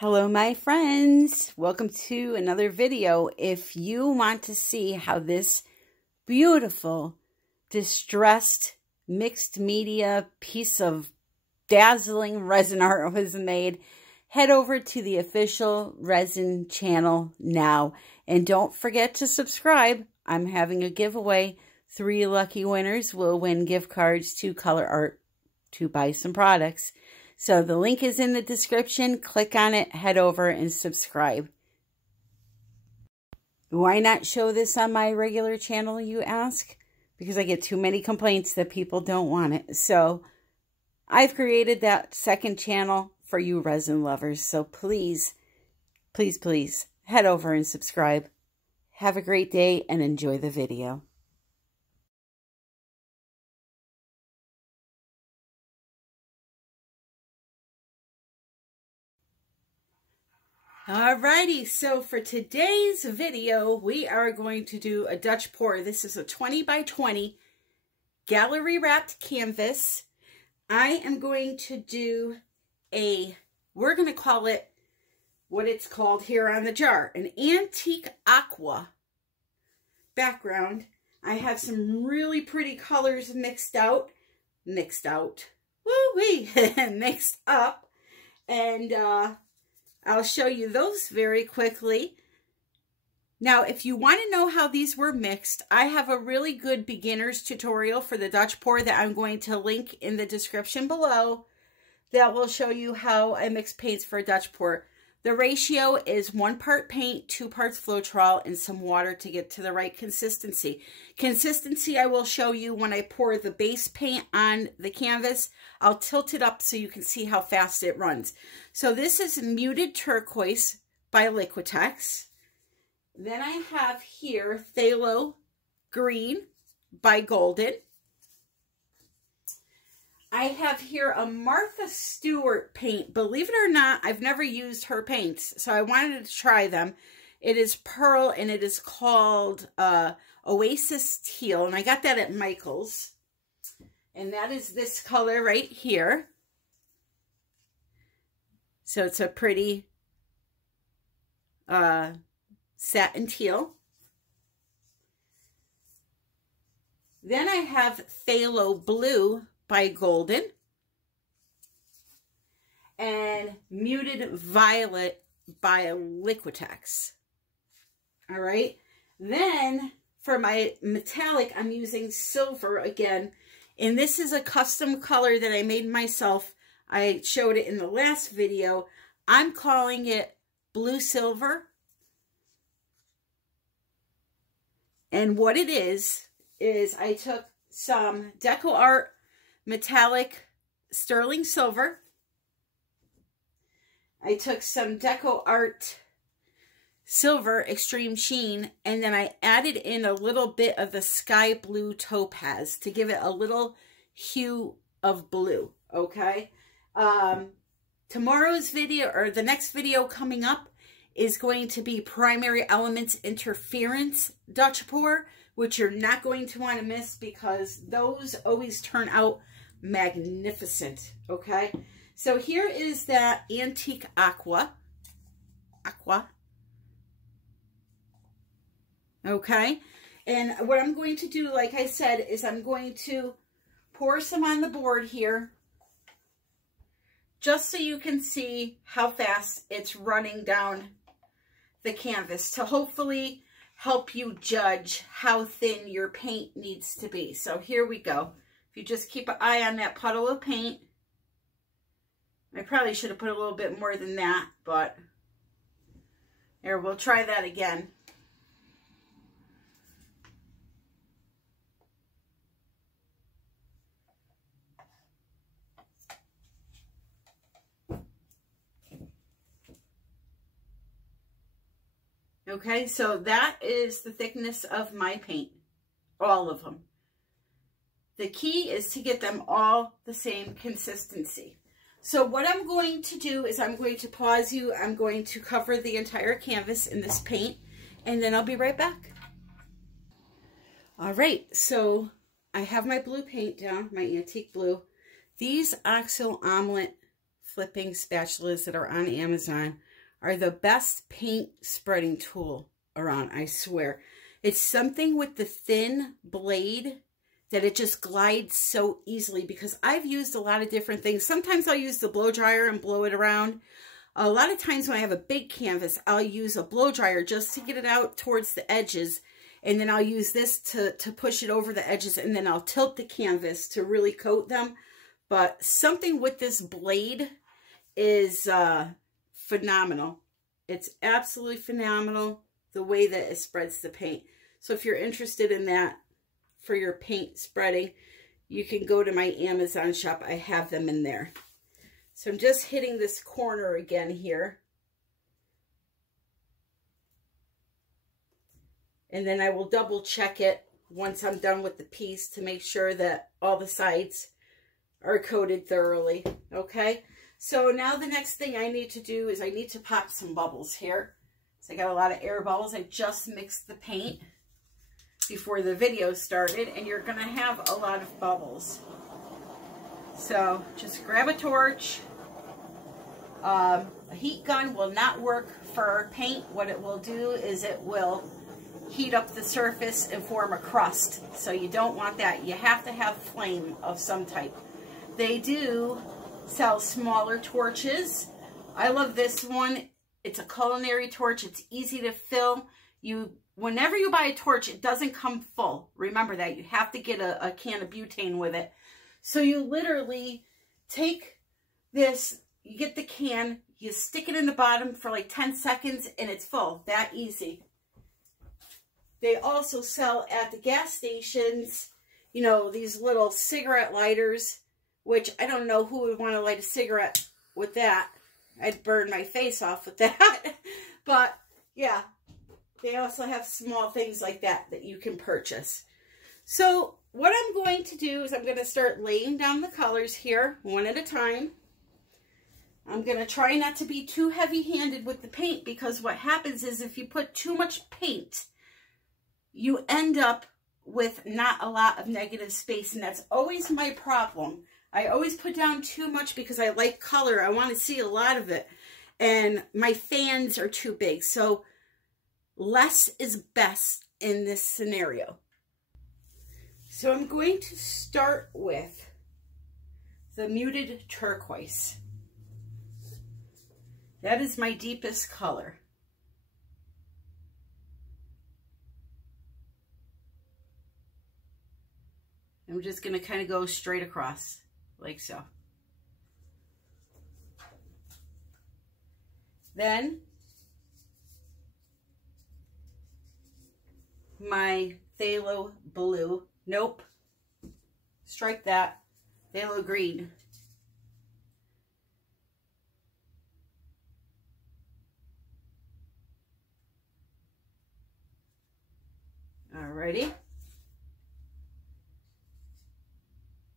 Hello my friends, welcome to another video. If you want to see how this beautiful distressed mixed media piece of dazzling resin art was made, head over to the official Resin channel now. And don't forget to subscribe. I'm having a giveaway. 3 lucky winners will win gift cards to COLOURARTE to buy some products. So the link is in the description. Click on it, head over, and subscribe. Why not show this on my regular channel, you ask? Because I get too many complaints that people don't want it. So I've created that second channel for you resin lovers. So please, please, please head over and subscribe. Have a great day and enjoy the video. Alrighty, so for today's video, we are going to do a Dutch pour. This is a 20 by 20 gallery wrapped canvas. I am going to do we're going to call it what it's called here on the jar, an antique aqua background. I have some really pretty colors mixed up, and I'll show you those very quickly. Now, if you want to know how these were mixed, I have a really good beginner's tutorial for the Dutch pour that I'm going to link in the description below that will show you how I mix paints for a Dutch pour. The ratio is 1 part paint, 2 parts Floetrol, and some water to get to the right consistency. Consistency I will show you when I pour the base paint on the canvas. I'll tilt it up so you can see how fast it runs. So this is Muted Turquoise by Liquitex. Then I have here Phthalo Green by Golden. I have here a Martha Stewart paint. Believe it or not, I've never used her paints, so I wanted to try them. It is Pearl, and it is called Oasis Teal, and I got that at Michael's. And that is this color right here. So it's a pretty satin teal. Then I have Phthalo Blue by Golden, and Muted Violet by Liquitex. All right. Then for my metallic, I'm using silver again, and this is a custom color that I made myself. I showed it in the last video. I'm calling it Blue Silver. And what it is I took some Deco Art metallic sterling silver. I took some Deco Art silver extreme sheen, and then I added in a little bit of the sky blue topaz to give it a little hue of blue. Okay. Tomorrow's video, or the next video coming up, is going to be Primary Elements Interference Dutch pour, which you're not going to want to miss because those always turn out magnificent. Okay, so here is that antique aqua. Okay, and what I'm going to do, like I said, is I'm going to pour some on the board here just so you can see how fast it's running down the canvas to hopefully help you judge how thin your paint needs to be. So here we go. If you just keep an eye on that puddle of paint. I probably should have put a little bit more than that, but here, we'll try that again. Okay, so that is the thickness of my paint, all of them. The key is to get them all the same consistency. So what I'm going to do is I'm going to pause you. I'm going to cover the entire canvas in this paint, and then I'll be right back. All right, so I have my blue paint down, my antique blue. These oxo omelet flipping spatulas that are on Amazon are the best paint spreading tool around, I swear. It's something with the thin blade that it just glides so easily, because I've used a lot of different things. Sometimes I'll use the blow dryer and blow it around. A lot of times when I have a big canvas, I'll use a blow dryer just to get it out towards the edges. And then I'll use this to push it over the edges, and then I'll tilt the canvas to really coat them. But something with this blade is phenomenal. It's absolutely phenomenal, the way that it spreads the paint. So if you're interested in that for your paint spreading, you can go to my Amazon shop. I have them in there. So I'm just hitting this corner again here. And then I will double check it once I'm done with the piece to make sure that all the sides are coated thoroughly. Okay. So now the next thing I need to do is I need to pop some bubbles here. So I got a lot of air bubbles. I just mixed the paint before the video started, and you're going to have a lot of bubbles. So just grab a torch. A heat gun will not work for paint. What it will do is it will heat up the surface and form a crust. So you don't want that. You have to have flame of some type. They do sell smaller torches. I love this one. It's a culinary torch. It's easy to fill. Whenever you buy a torch, it doesn't come full. Remember that. You have to get a can of butane with it. So you literally take this, you get the can, you stick it in the bottom for like 10 seconds, and it's full. That easy. They also sell at the gas stations, you know, these little cigarette lighters, which I don't know who would want to light a cigarette with that. I'd burn my face off with that. But yeah, they also have small things like that that you can purchase. So what I'm going to do is I'm going to start laying down the colors here one at a time. I'm going to try not to be too heavy-handed with the paint, because what happens is if you put too much paint, you end up with not a lot of negative space, and that's always my problem. I always put down too much because I like color. I want to see a lot of it, and my fans are too big. So less is best in this scenario. So I'm going to start with the muted turquoise. That is my deepest color. I'm just going to kind of go straight across, like so. Then my phthalo blue. Nope. Strike that. Phthalo green. Alrighty.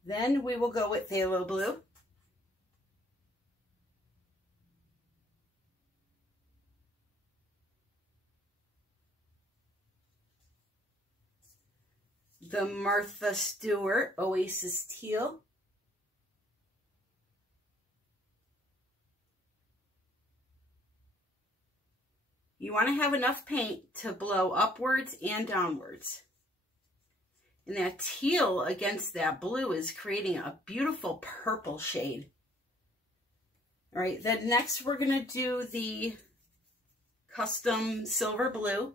Then we will go with phthalo blue. The Martha Stewart Oasis Teal. You want to have enough paint to blow upwards and downwards. And that teal against that blue is creating a beautiful purple shade. All right, then next we're going to do the custom silver blue,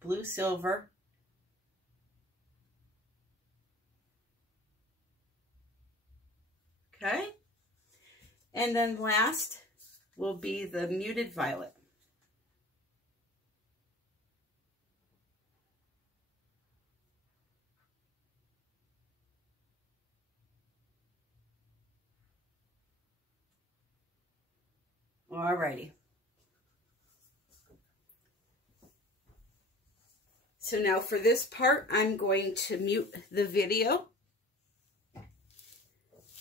blue silver. Okay, and then last will be the muted violet. Alrighty. So now for this part, I'm going to mute the video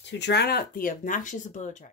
to drown out the obnoxious blow dry.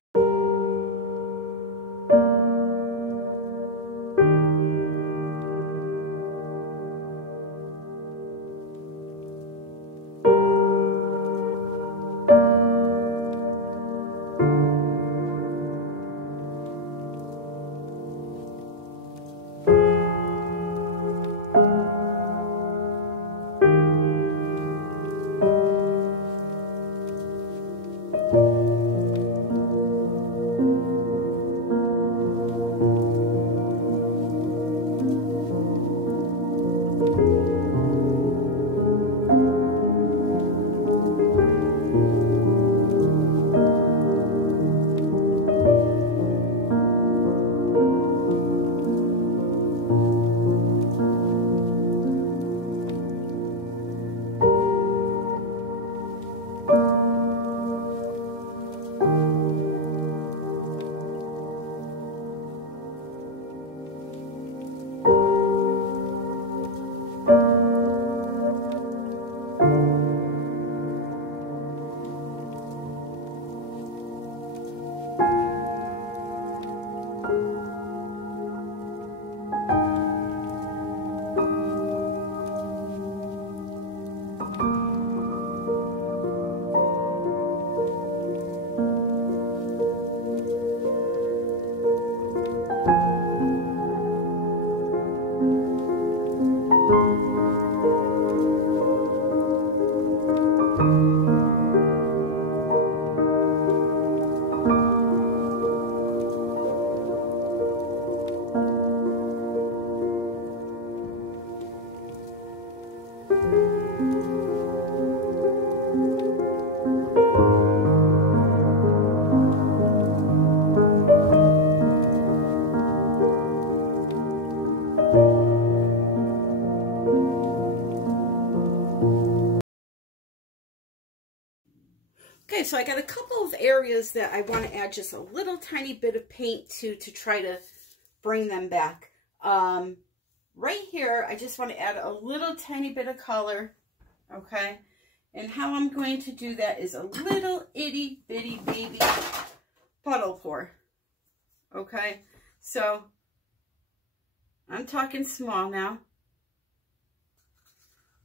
Okay, so I got a couple of areas that I want to add just a little tiny bit of paint to try to bring them back. Right here, I just want to add a little tiny bit of color, okay? And how I'm going to do that is a little itty bitty baby puddle pour, okay? So I'm talking small now.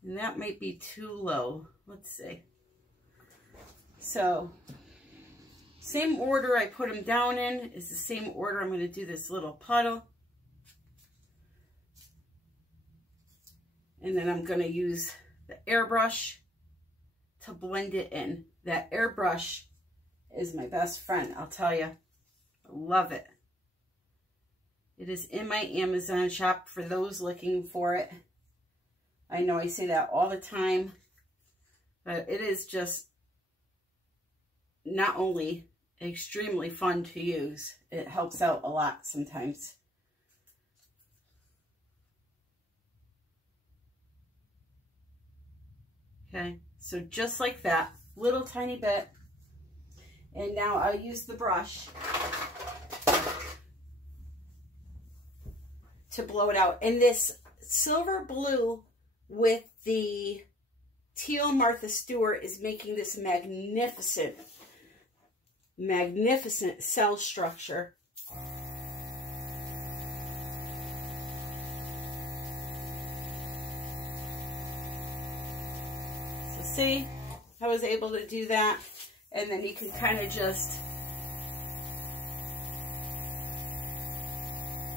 And that might be too low. Let's see. So, same order I put them down in is the same order I'm going to do this little puddle. And then I'm going to use the airbrush to blend it in. That airbrush is my best friend, I'll tell you. I love it. It is in my Amazon shop for those looking for it. I know I say that all the time, but it is just not only extremely fun to use, it helps out a lot sometimes. Okay, so just like that, little tiny bit. And now I'll use the brush to blow it out. And this silver blue with the teal Martha Stewart is making this magnificent cell structure. So see, I was able to do that. And then you can kind of just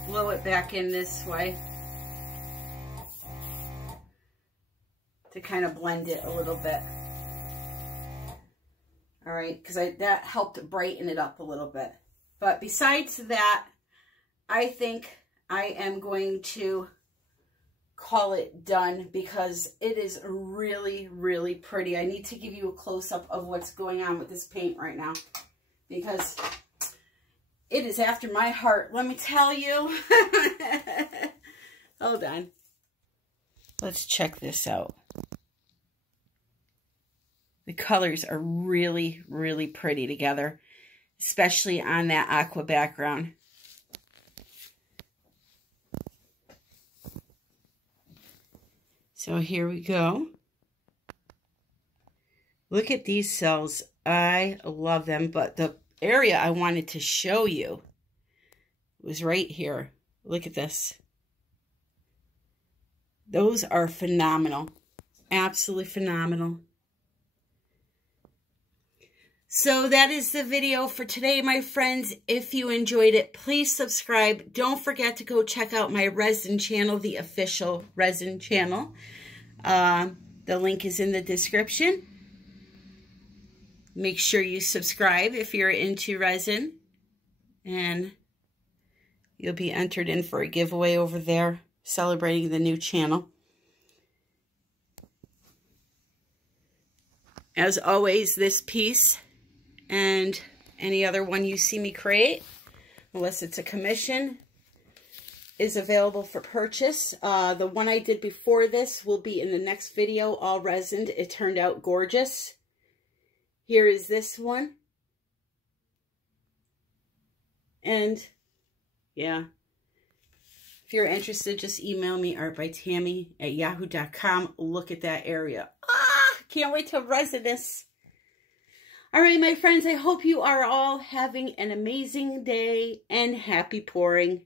blow it back in this way to kind of blend it a little bit. All right, because that helped brighten it up a little bit. But besides that, I think I am going to call it done because it is really, really pretty. I need to give you a close-up of what's going on with this paint right now because it is after my heart, let me tell you. Hold on. Let's check this out. The colors are really, really pretty together, especially on that aqua background. So here we go. Look at these cells. I love them, but the area I wanted to show you was right here. Look at this. Those are phenomenal. Absolutely phenomenal. So that is the video for today, my friends. If you enjoyed it, please subscribe. Don't forget to go check out my Resin Channel, the official Resin Channel. The link is in the description. Make sure you subscribe if you're into resin. And you'll be entered in for a giveaway over there, celebrating the new channel. As always, this piece and any other one you see me create, unless it's a commission, is available for purchase. The one I did before this will be in the next video, all resined. It turned out gorgeous. Here is this one. And yeah, if you're interested, just email me, artbytammy@yahoo.com. Look at that area. Can't wait to resin this. All right, my friends, I hope you are all having an amazing day and happy pouring.